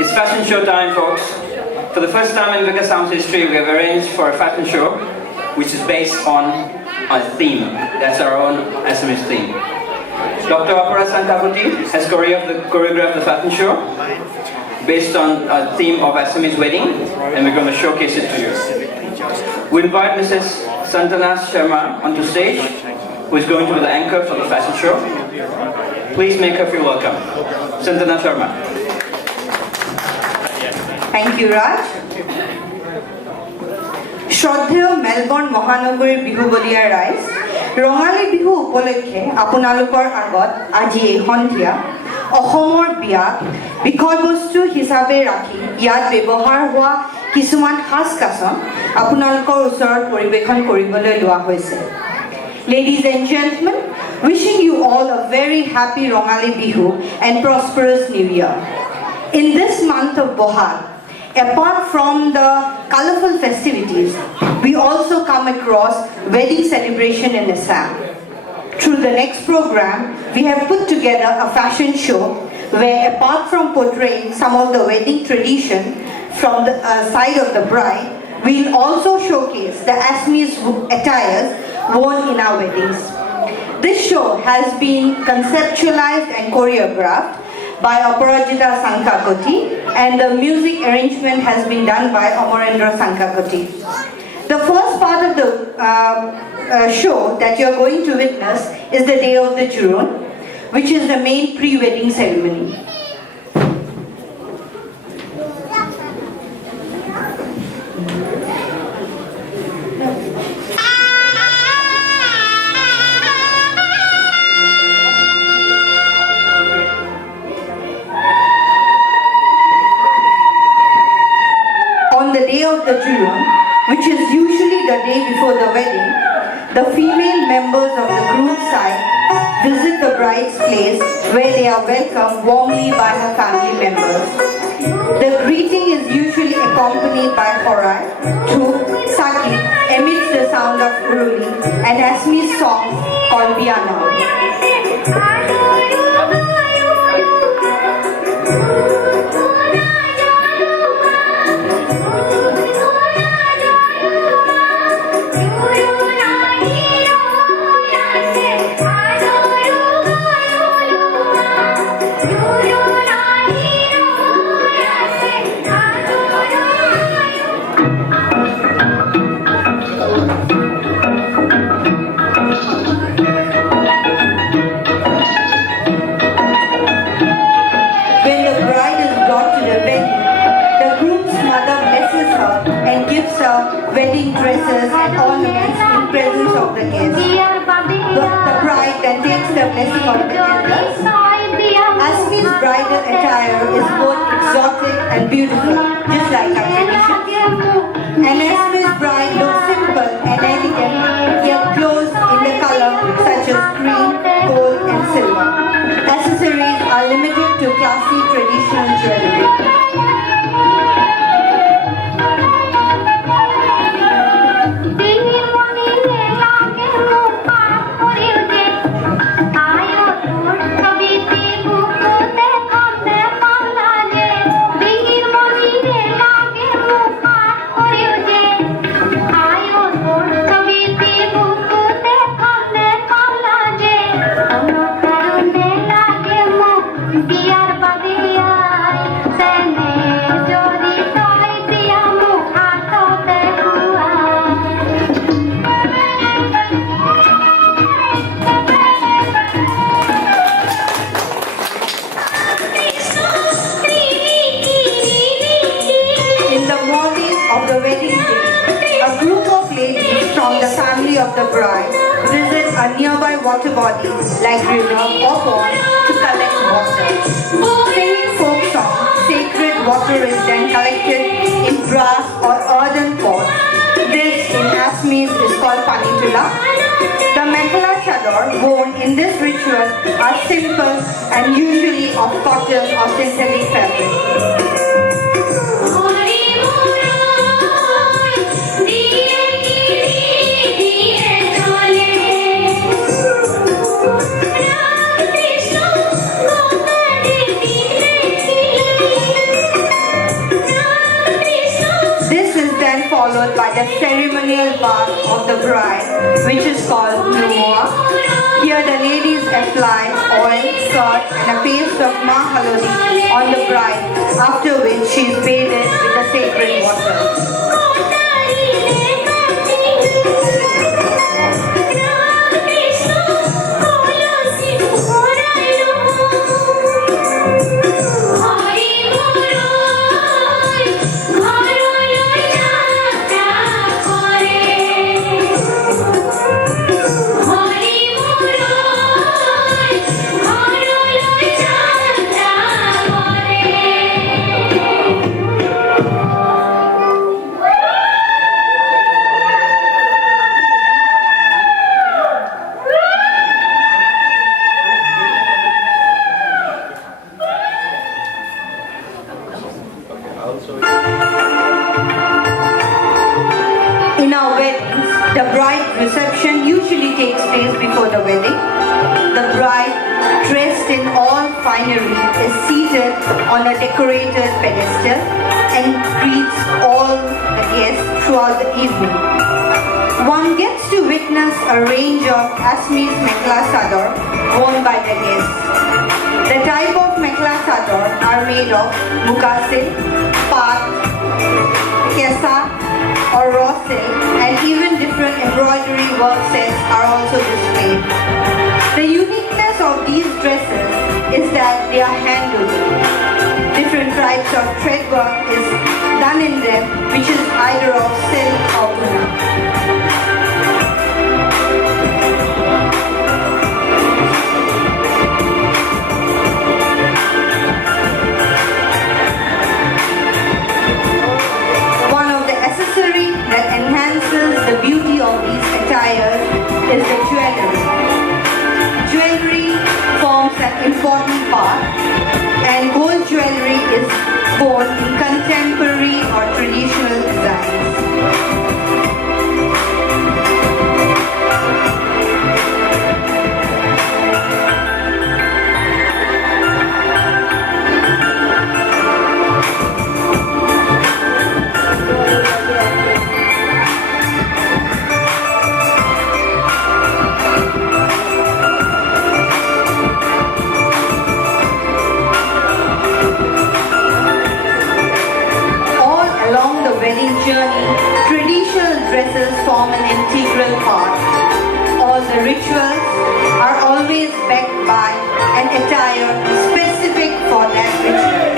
It's fashion show time, folks. For the first time in Vika Sound's history, we have arranged for a fashion show which is based on a theme. That's our own Assamese theme. Dr. Apara Sankapati has choreographed the fashion show based on a theme of Assamese wedding, and we're going to showcase it to you. We invite Mrs. Santana Sharma onto stage, who is going to be the anchor for the fashion show. Please make her feel welcome. Santana Sharma. Thank you, Raj. Shraddheya Melbourne Mohanagori Bihu Bolia Rais, Rongali Bihu Upolekhe, Apunalukor Agot, Aji Hontia, Ohomor Biak, Bikoybostu Hisabe Raki, Yad Bebohar Hua, Kisuman Haskason, Apunalukor Usor Poribekhon Koribole Lua Hoise. Ladies and gentlemen, wishing you all a very happy Rongali Bihu and prosperous New Year. In this month of Bohag, apart from the colorful festivities, we also come across wedding celebration in Assam. Through the next program, we have put together a fashion show where, apart from portraying some of the wedding tradition from the side of the bride, we'll also showcase the Assamese attires worn in our weddings. This show has been conceptualized and choreographed by Aparajita Sankakoti, and the music arrangement has been done by Amarendra Sankakoti. The first part of the show that you're going to witness is the Day of the Jurun, which is the main pre-wedding ceremony. On the day of the Jurun, which is usually the day before the wedding, the female members of the groom side visit the bride's place where they are welcomed warmly by her family members. The greeting is usually accompanied by Horai to Saki amidst the sound of Uruli, an Assamese song called Biana. Wedding dresses and ornaments in presence of the guests. The bride then takes the blessing of the elders. Assamese bridal attire is both exotic and beautiful, just like our tradition. An Assamese bride looks simple and elegant, yet clothed in the color such as green, gold, and silver. Accessories are limited to classy traditional jewelry. Of the bride visit a nearby water body like river or pond to collect water. Singing folk songs, sacred water is then collected in brass or earthen pots. This in Assamese is called panitula. The mekhala chador worn in this ritual are simple and usually of cotton or synthetic fabric. which is called Numoa. Here the ladies apply oil, curd and a paste of Mahalodi on the bride, after which she is bathed with the sacred water. In our weddings, the bride's reception usually takes place before the wedding. The bride, dressed in all finery, is seated on a decorated pedestal and greets all the guests throughout the evening. One gets to witness a range of Assamese Mekhla Chador worn by the guests. The type of Mekhla Chador are made of mukasil, path, kesa, or raw silk, and even different embroidery work sets are also displayed. The uniqueness of these dresses is that they are hand-woven. Different types of thread work is done in them, which is either of silk or guna. That enhances the beauty of these attires is the jewelry. Jewelry forms an important part, and gold jewelry is worn in contemporary or traditional designs. Form an integral part. All the rituals are always backed by an attire specific for that ritual.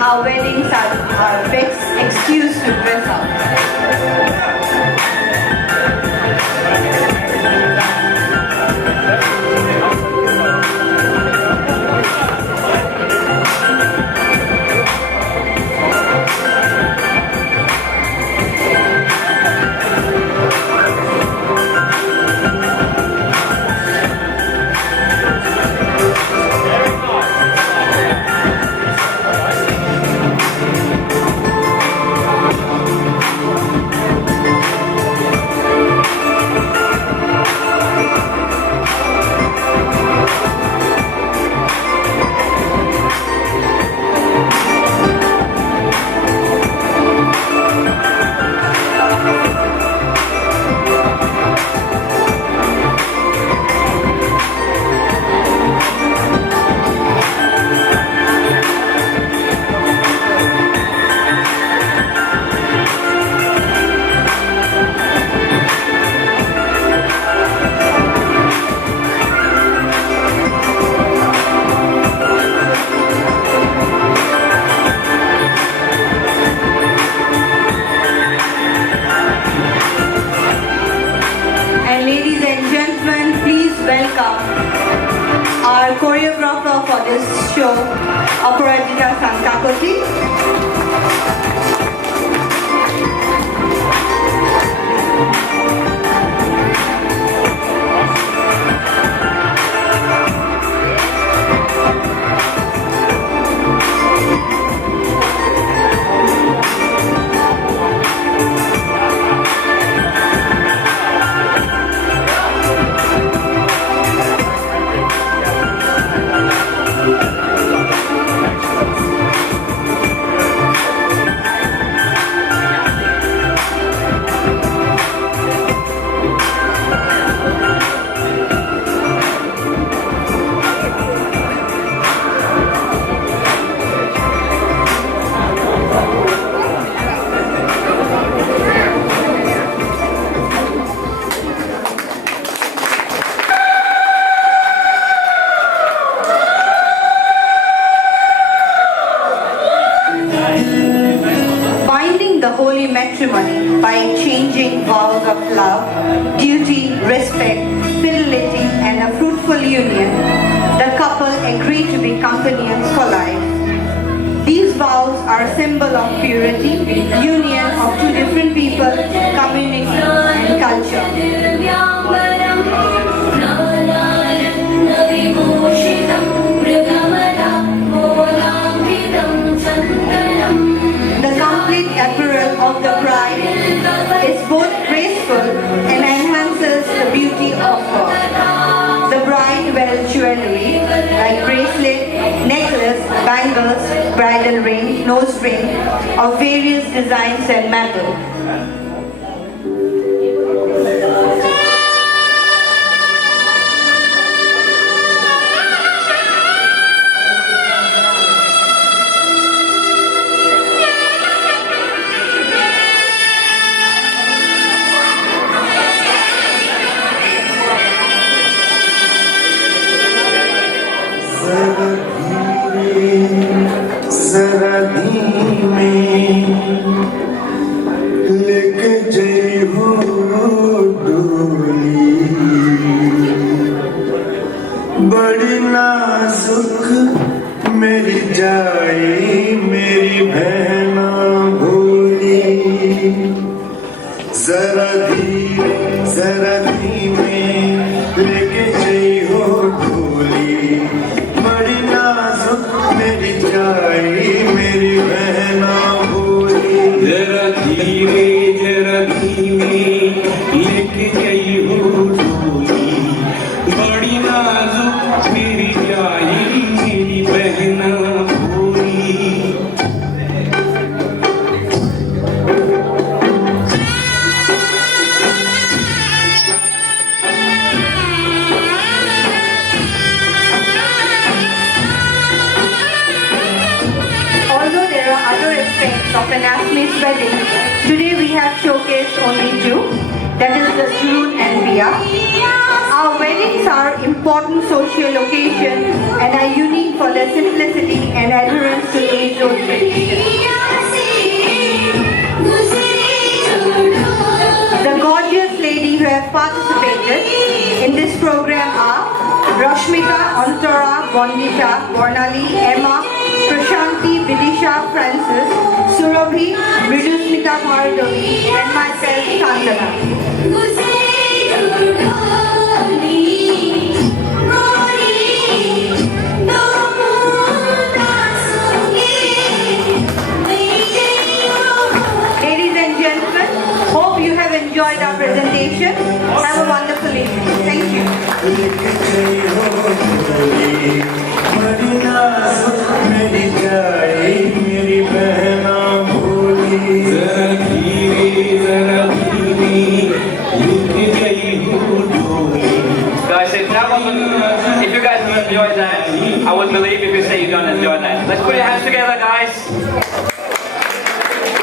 Our weddings are our best excuse to dress up. show Aparajita Santakoti. Binding the holy matrimony by changing vows of love, duty, respect, fidelity, and a fruitful union, the couple agree to be companions for life. These vows are a symbol of purity, union of two different people, community, and culture. The complete apparel of the bride is both graceful and enhances the beauty of her. The bride wears jewelry like bracelet, necklace, bangles, bridal ring, nose ring of various designs and metal. जरा धीमे लेके जई हो डोली, बड़ी नाजुक मेरी जाई मेरी बहना भोली। जरा धीमे लेके जई हो डोली, बड़ी नाजुक मेरी जाई मेरी बहना भोली। जरा धीमे लेके गई हो डोली, बड़ी नाजुक मेरी जाई मेरी बहना भोली। Although there are other aspects of an Assamese wedding, today we have showcased only two, that is the Surut and Bia. Our weddings are important social occasion and are unique for their simplicity and adherence to age-old traditions. The gorgeous ladies who have participated in this program are Rashmika, Antara, Bondita, Bornali, Emma, Prashanti, Vidisha, Francis, Surabhi, Vidusmita Bhargavi, and myself, Sandana. Ladies and gentlemen, hope you have enjoyed our presentation. Have a wonderful evening. Thank you. लेके जई हो डोली, बड़ी नाजुक मेरी जाई मेरी बहना भोली। जरा धीमे लेके गई हो डोली। Guys, if you guys have enjoyed that, I would believe if you say you don't enjoy that. Let's put your hands together, guys.